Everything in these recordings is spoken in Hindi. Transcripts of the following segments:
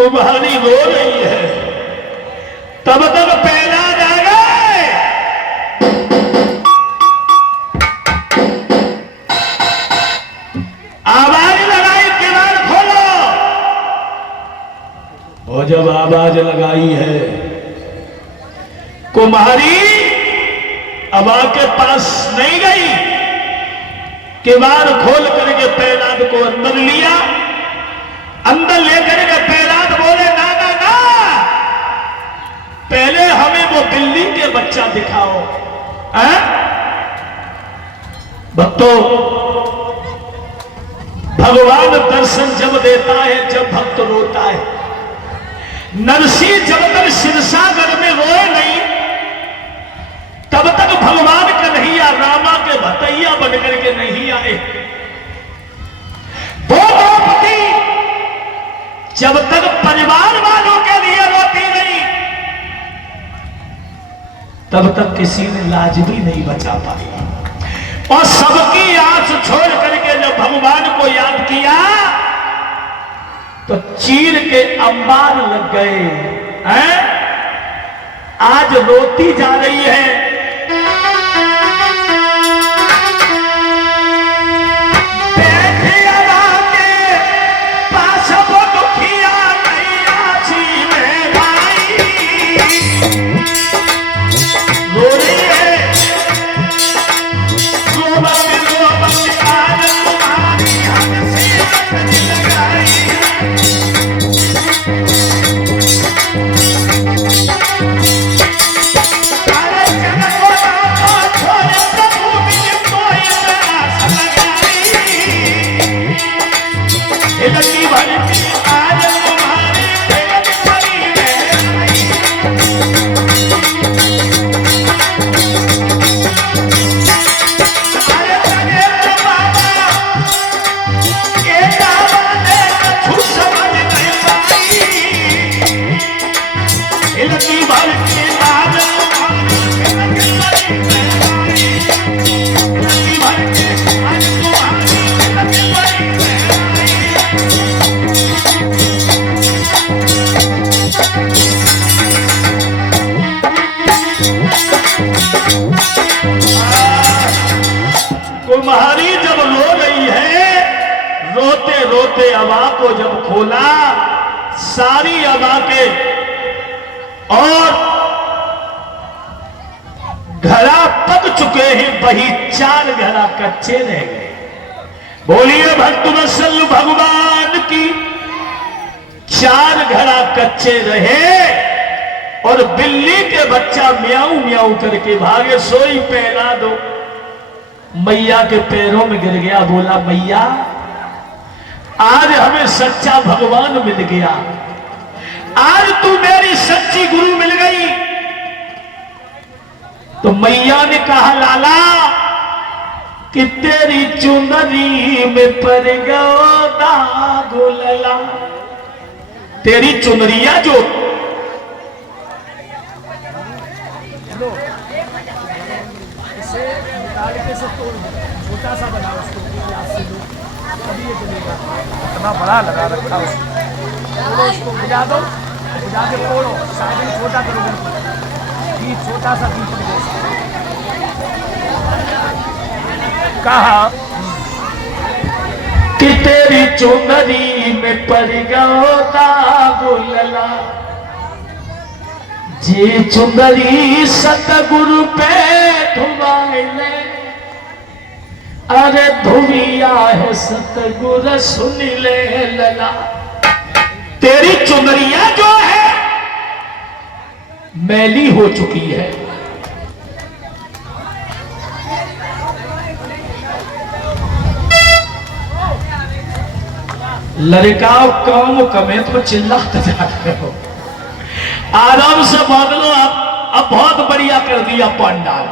कुम्हारी रो रही है, तब तक पहला आ गए। आवाज लगाई, किवाड़ खोलो। और जब आवाज लगाई है, कुम्हारी अबा के पास नहीं गई, किवाड़ खोल करके पैराद को अंदर लिया। अंदर लेकर के पैराद बोले, ना ना ना, पहले हमें वो बिल्ली के बच्चा दिखाओ। भक्तों, भगवान दर्शन जब देता है जब भक्त रोता है। नरसिंह जब तक सिरसागर में रोए नहीं, तब तक भगवान कन्हैया रामा के भतैया बनकर के नहीं आए। वो द्रौपदी जब तक परिवार वालों के लिए रोती नहीं, तब तक किसी ने लाज भी नहीं बचा पाई। और सबकी आंख छोड़ करके जब भगवान को याद किया, तो चीर के अंबार लग गए हैं। आज रोती जा रही है। कुम्हारी जब रो रही है, रोते रोते अबा को जब खोला, सारी अबा के और घड़ा पक चुके हैं, वही 4 घड़ा कच्चे रह गए। बोलिए भक्त वत्सल भगवान की। 4 घड़ा कच्चे रहे और बिल्ली के बच्चा म्याऊ म्याऊ करके भागे। सोई पहना दो। मैया के पैरों में गिर गया, बोला मैया आज हमें सच्चा भगवान मिल गया, आज तू मेरी सच्ची गुरु मिल गई। तो मैया ने कहा लाला कि तेरी चुनरी में पड़ गयो दाग लला। तेरी चुनरिया जो छोटा सा बना उसको तभी ये चलेगा। इतना बड़ा लगा रखा उसको बुझा दो, बुझा के तोड़ो, शायद ही छोटा करोगे। ये छोटा सा बीच में कहा कि तेरी चुनरी में पड़ गयो दाग लला। जी चुनरी सतगुरु पे धुआले, अरे धुविया है सतगुरु सुन ले लला। तेरी चुनरिया जो है मैली हो चुकी है। लड़काओ काम कमे तो चिल्लाते जाते हो। आराम से भाग लो। अब बहुत बढ़िया कर दिया पंडाल।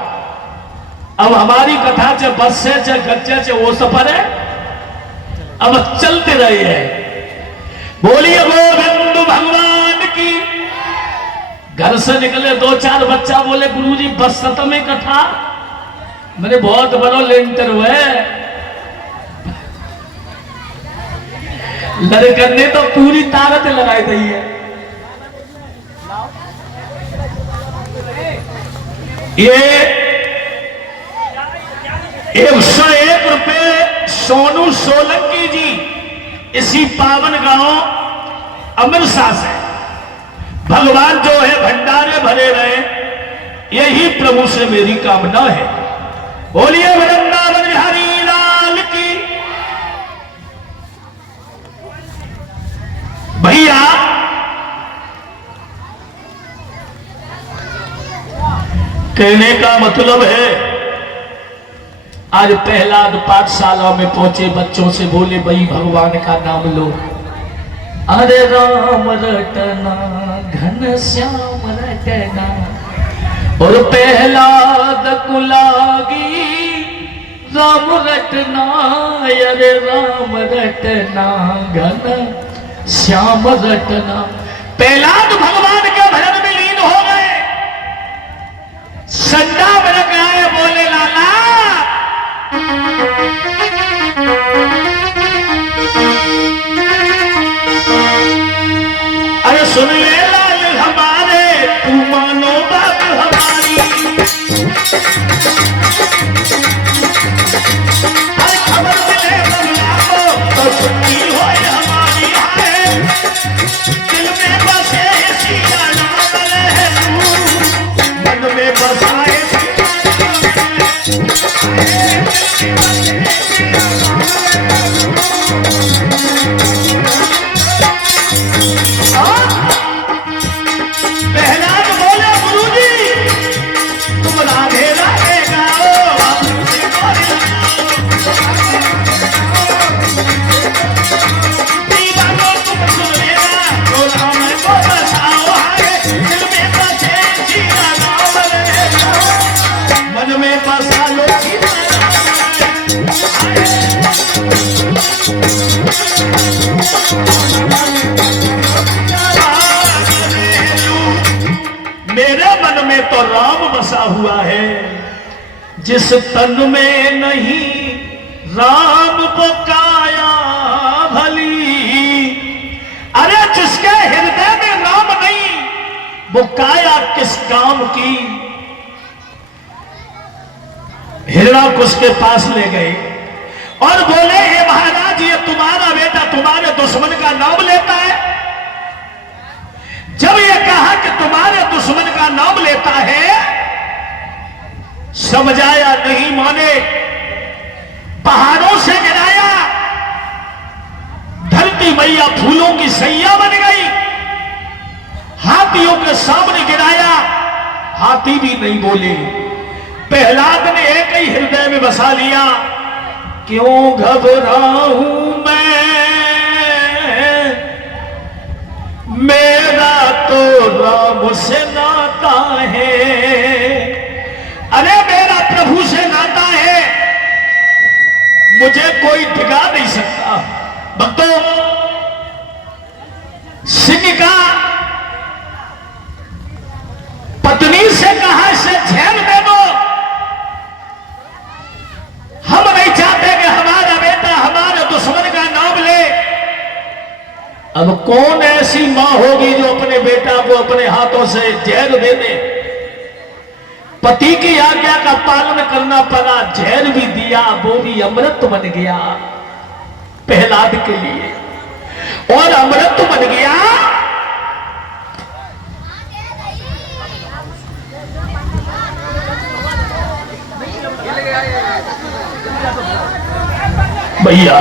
अब हमारी कथा चे बस से गच्चे से वो सफर है, अब चलते रहे हैं। बोलिए गोविंद भगवान की। घर से निकले 2-4 बच्चा, बोले गुरुजी बस में कथा। मैंने बहुत बड़ो लेंटर हुए। लड़कन ने तो पूरी ताकत लगाई दी है। ये 101 रुपए सोनू सोलंकी जी इसी पावन गांव अमृतसर से। भगवान जो है भंडारे भरे रहे, यही प्रभु से मेरी कामना है। बोलिए वृंदावन बिहारी लाल की। भैया कहने का मतलब है, आज प्रहलाद पाठशाला में पहुंचे, बच्चों से बोले भाई भगवान का नाम लो। अरे राम रटना घन श्याम रटना, और प्रहलाद को लागी राम रटना। अरे राम रटना घन श्याम रटना। प्रहलाद भगवान के भजन में लीन हो गए। संडा बन गए, बोले लाला अरे सुन ले लाल हमारे, तू मानो बात हमारी। हर खबर मिले बंगला को तो छुट्टी हो हमारी है। दिल में बसे सीधा नाम है तू, मन में बसाए प्रहलाद बोले गुरुजी तुम राधे राधे गाओ, दीवानो तुम सुन लेना, तो राम को बसाओ है। दिल में बसे सीधा नाम है, मन में बसा लो सीधा मेरे मन में तो राम बसा हुआ है। जिस तन में नहीं राम वो काया भली। अरे जिसके हृदय में राम नहीं, वो काया किस काम की। हिरणाकुश के पास ले गए और बोले हे महाराज, ये तुम्हारा बेटा तुम्हारे दुश्मन का नाम लेता है। जब ये कहा कि तुम्हारे दुश्मन का नाम लेता है, समझाया नहीं माने, पहाड़ों से गिराया। धरती मैया फूलों की सैया बन गई। हाथियों के सामने गिराया, हाथी भी नहीं बोले। प्रहलाद ने एक ही हृदय में बसा लिया, क्यों घबराऊं मैं, मेरा तो राम से नाता है। अरे मेरा प्रभु से नाता है, मुझे कोई टिका नहीं सकता। भक्तों, सिंह का पत्नी से कहा इसे झेल दे दो। हम नहीं चाहते कि हमारा बेटा हमारे दुश्मन का नाम ले। अब कौन ऐसी मां होगी जो अपने बेटा को अपने हाथों से जहर दे दे। पति की आज्ञा का पालन करना पड़ा, जहर भी दिया, वो भी अमृत बन गया प्रहलाद के लिए। और अमृत बन गया भैया।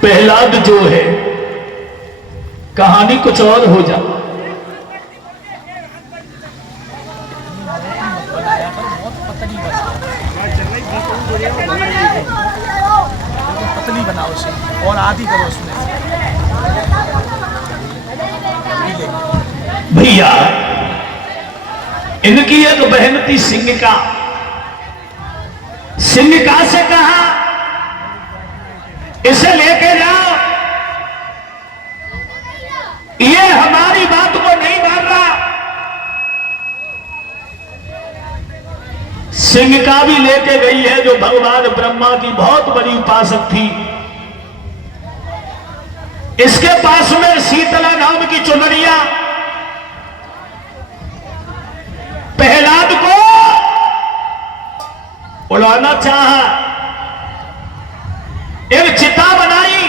प्रहलाद जो है, कहानी कुछ और हो जा। पतली बनाओ उसे और आधी करो उसमें। भैया, इनकी एक बहन थी सिंगिका। सिंगिका से कहा इसे लेके जाओ, ये हमारी बात को नहीं मान रहा। सिंगिका भी लेके गई है, जो भगवान ब्रह्मा की बहुत बड़ी उपासक थी। इसके पास में शीतला नाम की चुनरिया प्रहलाद को उड़ाना चाहा, एक चिता बनाई,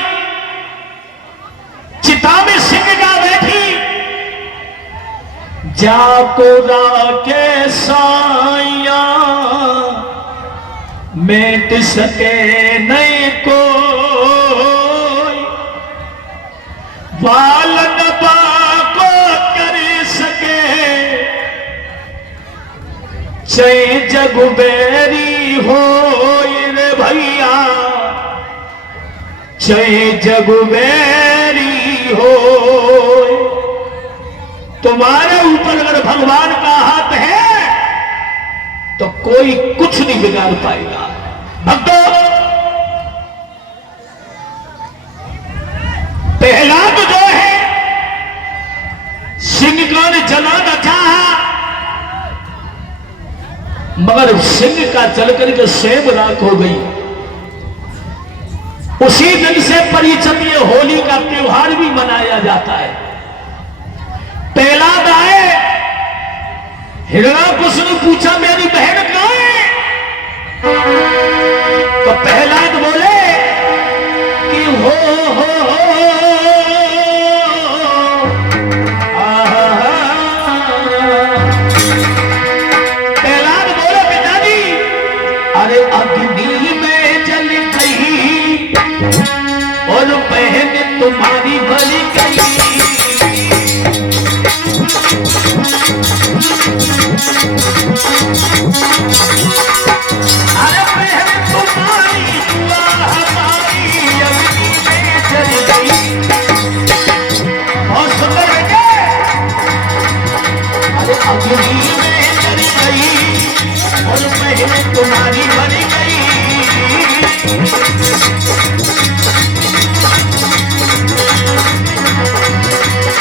चिता में सिंह का बैठी, जाको राके साया मेट सके नहीं कोई, बालन बाको कर सके चै जगुबेरी हो रे भैया, चै जगुबेरी हो। तुम्हारे ऊपर अगर भगवान का हाथ है तो कोई कुछ नहीं बिगाड़ पाएगा। भक्तों, प्रहलाद जो है सिंह को ने जलाना चाहा, मगर सिंह का जल करके सेब राख हो गई। उसी दिन से परिचित ये होली का त्योहार भी मनाया जाता है। प्रहलाद आए, हिरण्याकुश ने पूछा मेरी बहन कहां है? तो प्रहलाद बोले कि हो प्रहलाद बोले पिताजी, अरे अग्नि में जल गई और बहन तुम्हारी बलि गई। अरे बहन तुम्हारी दुआ हमारी अग्नि में जल गई। बहुत सुंदर है क्या? अरे अग्नि में जल गई और बहन तुम्हारी बन गई।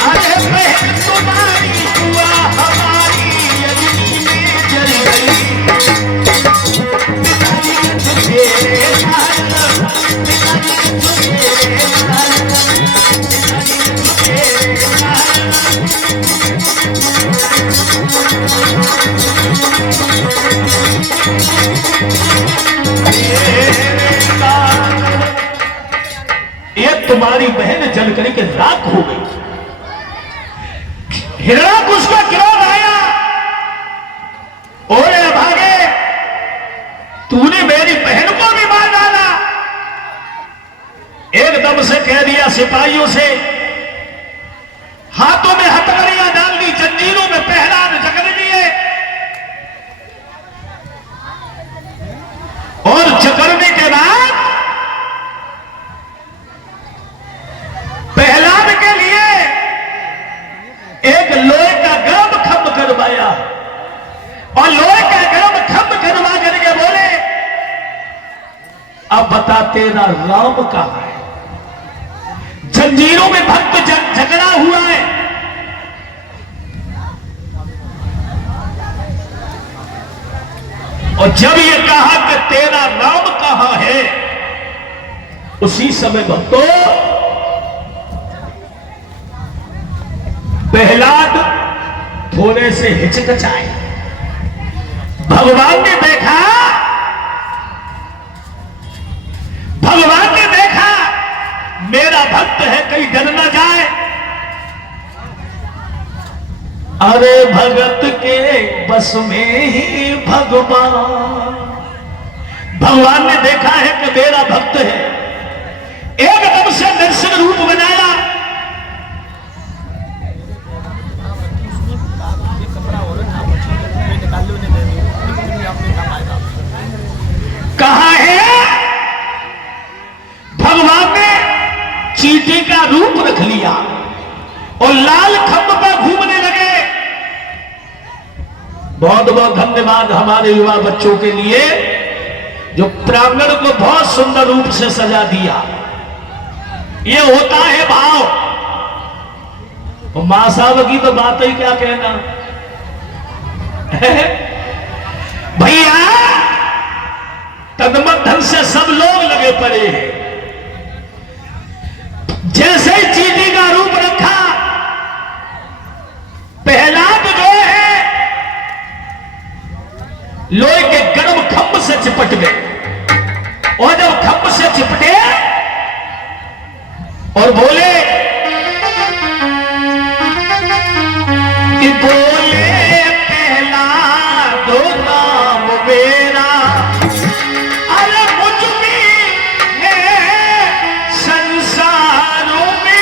अरे बहन तुम्हारी दुआ हमारी अग्नि में जल गई। ये तुम्हारी बहन जल करके राख हो गई। हिरण्याकुश का क्रोध आया, ओरे भागे, तूने मेरी बहन को भी मार डाला। एकदम से कह दिया सिपाहियों से, हाथों में हथकड़ियां डाल दी, जंजीरों में प्रहलाद जकड़ लिए और जकड़ने के बाद प्रहलाद के लिए एक लोहे का गर्म खंभ करवाया और लोहे का गर्म खंभ करवा करके बोले, अब बता तेरा राम कहां है? जंजीरों में भक्त झगड़ा हुआ है। और जब ये कहा कि तेरा राम कहां है, उसी समय भक्तों प्रहलाद थोड़े से हिचकिचाए। भगवान ने देखा, भगवान ने देखा मेरा भक्त है, कहीं डर ना जाए। अरे भगत के बस में ही भगवान, भगवान ने देखा है कि मेरा भक्त है, एकदम से नरसिंह रूप बनाया। कहां है? भगवान ने चींटी का रूप रख लिया और लाल खंभ पर घूमने लगे। बहुत बहुत धन्यवाद हमारे युवा बच्चों के लिए जो प्रांगण को बहुत सुंदर रूप से सजा दिया। ये होता है भाव। और मां साहब की तो बात ही क्या कहना भैया, तदमत ढंग से सब लोग लगे पड़े हैं। जैसे ही चीज और बोले कि बोले पहला दो नाम मेरा, अरे मुझ में है संसारों में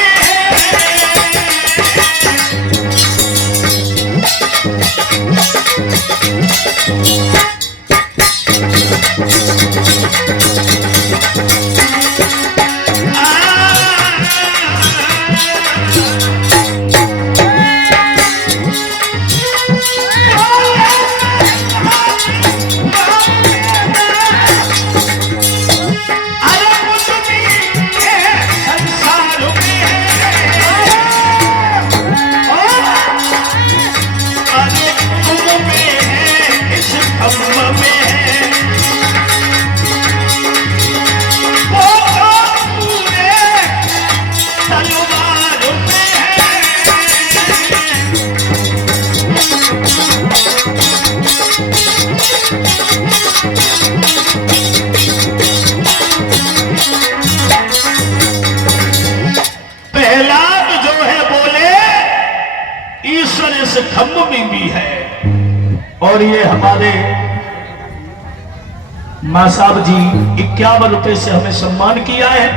खम्भ में भी है। और ये हमारे मां साहब जी 51 रुपए से हमें सम्मान किया है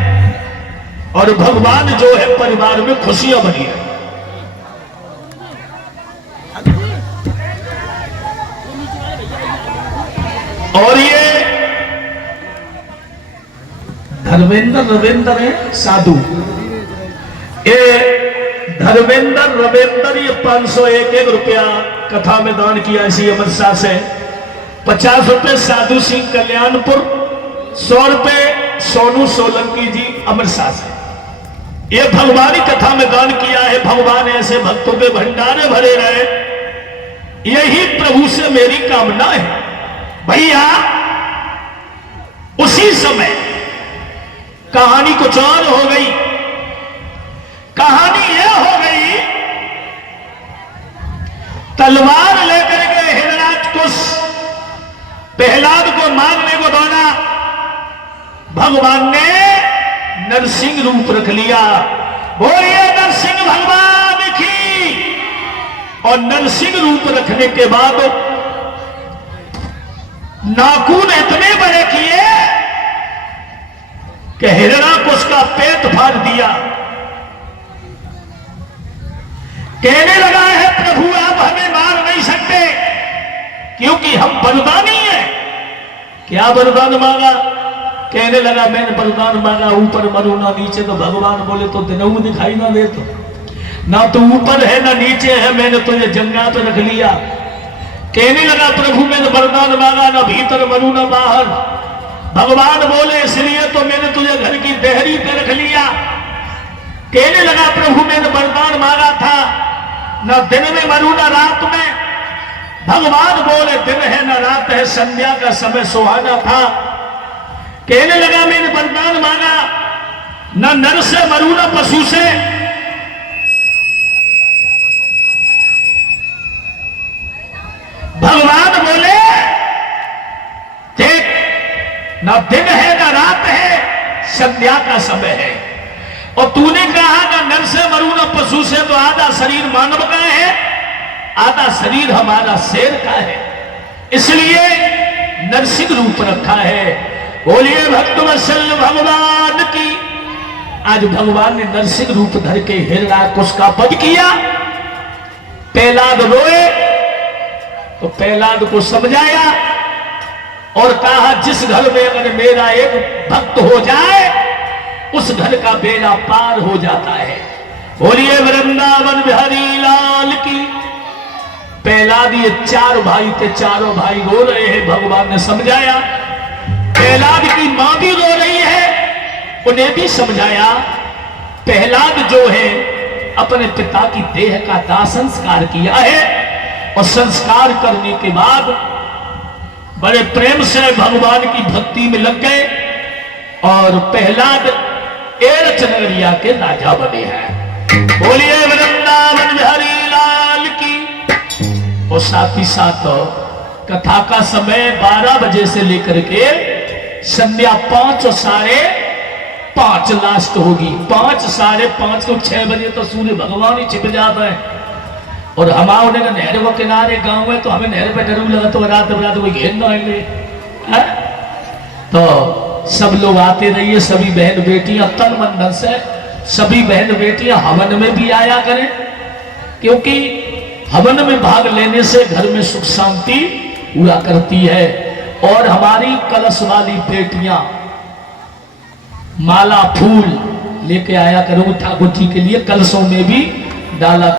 और भगवान जो है परिवार में खुशियां बनी है। और ये धर्मेंद्र रविंद्र है साधु, ये धर्मेंद्र रविंद्र ये 501 रुपया कथा में दान किया इसी अमृतसर से। 50 रुपए साधु सिंह कल्याणपुर, 100 रुपए सोनू सोलंकी जी अमृतसर से। ये भगवानी कथा में दान किया है। भगवान ऐसे भक्तों के भंडारे भरे रहे, यही प्रभु से मेरी कामना है। भैया उसी समय कहानी कुछ और हो गई। कहानी यह हो गई, तलवार लेकर के हिरणाकुश प्रहलाद को मारने को दौड़ा। भगवान ने नरसिंह रूप रख लिया। बोलिए नरसिंह भगवान की। और नरसिंह रूप रखने के बाद नाखून इतने बड़े किए कि हिरणाकुश का पेट फाड़ दिया। कहने लगा है प्रभु आप हमें मार नहीं सकते क्योंकि हम बलिदानी हैं। क्या वरदान मांगा? कहने लगा मैंने वरदान मांगा ऊपर मरू ना नीचे। तो भगवान बोले तो दिनऊ दिखाई ना दे, तो ना तो ऊपर है ना नीचे है, मैंने तुझे जंगा पे रख लिया। कहने लगा प्रभु मैंने वरदान मांगा ना भीतर मरू ना बाहर। भगवान बोले इसलिए तो मैंने तुझे घर की देहरी पे रख लिया। कहने लगा प्रभु मैंने वरदान मांगा था ना दिन में मरू ना रात में। भगवान बोले दिन है ना रात है, संध्या का समय सुहाना था। कहने लगा मैंने वरदान मांगा ना नर से मरू ना पशु से। भगवान बोले देख ना दिन है ना रात है, संध्या का समय है। और तूने कहा ना नर से मरू ना पशु से, तो आधा शरीर मानव का है आधा शरीर हमारा शेर का है, इसलिए नरसिंह रूप रखा है। बोलिए भक्तवत्सल भगवान की। आज भगवान ने नरसिंह रूप धर के हिरणाकुश का वध किया। प्रहलाद रोए तो प्रहलाद को समझाया और कहा जिस घर में अगर मेरा एक भक्त हो जाए उस घर का बेड़ा पार हो जाता है। बोलिए वृंदावन बिहारी लाल की। प्रहलाद ये 4 भाई थे, चारों भाई रो रहे हैं। भगवान ने समझाया। प्रहलाद की मां भी रो रही है, उन्हें भी समझाया। प्रहलाद जो है अपने पिता की देह का दाह संस्कार किया है और संस्कार करने के बाद बड़े प्रेम से भगवान की भक्ति में लग गए और प्रहलाद एरच नगरिया के राजा बने हैं। बोलिए वृंदावन बिहारी लाल की। और साथ ही साथ कथा का समय 12 बजे से लेकर के संध्या 5 और 5 लास्ट होगी, 5 साढ़े 5 को 6 बजे तो सूर्य भगवान ही छिप जाता है। और हमारे नहर को किनारे गांव है तो हमें नहर पे डरू लगा तो रात रात कोई घेर ना आएंगे। तो सब लोग आते रहिए, सभी बहन बेटियां तन मन धन से सभी बहन बेटियां हवन में भी आया करें, क्योंकि हवन में भाग लेने से घर में सुख शांति हुआ करती है। और हमारी कलश वाली बेटियां माला फूल लेके आया करो ठाकुर जी के लिए, कलशों में भी डाला